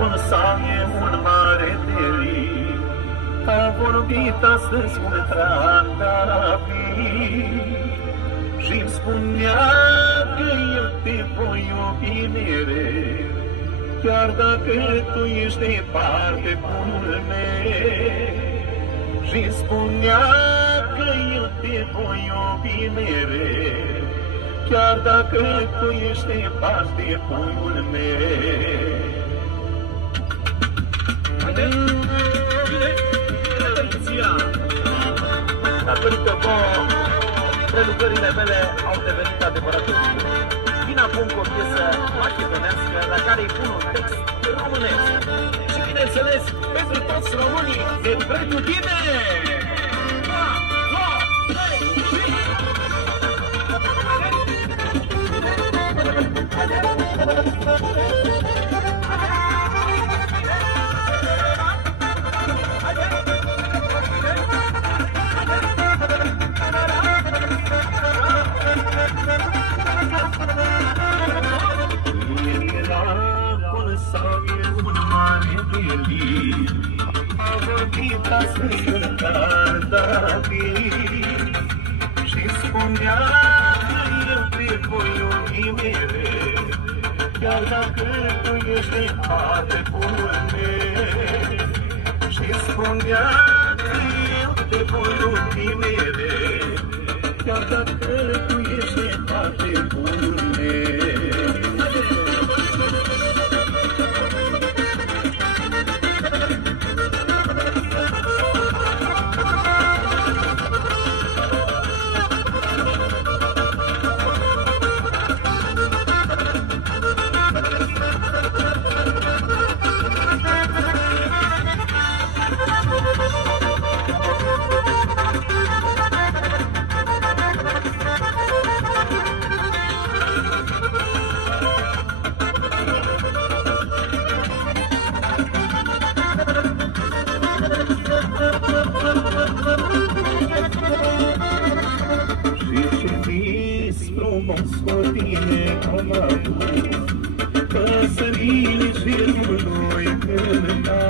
e un mare delict. A vorbit astăzi un trandafir și-mi spunea că eu te voi iubi mereu, chiar dacă tu ești departe, bunul meu. Și-mi spunea că eu te voi iubi mereu, chiar dacă tu ești departe, bunul meu. Datorită vouă, prelucrările mele au devenit adevărate. Vin acum cu o piesă macedonească la care îi pun un text românesc. Și bineînțeles, pentru toți românii de pretutine! Și spunea că eu te voi iubi mereu, chiar dacă tu ești departe, bunul meu. Și spunea că eu te voi iubi mereu, chiar dacă tu ești departe, bunul meu. Frumos cu tine am avut, păsările cerului cânta.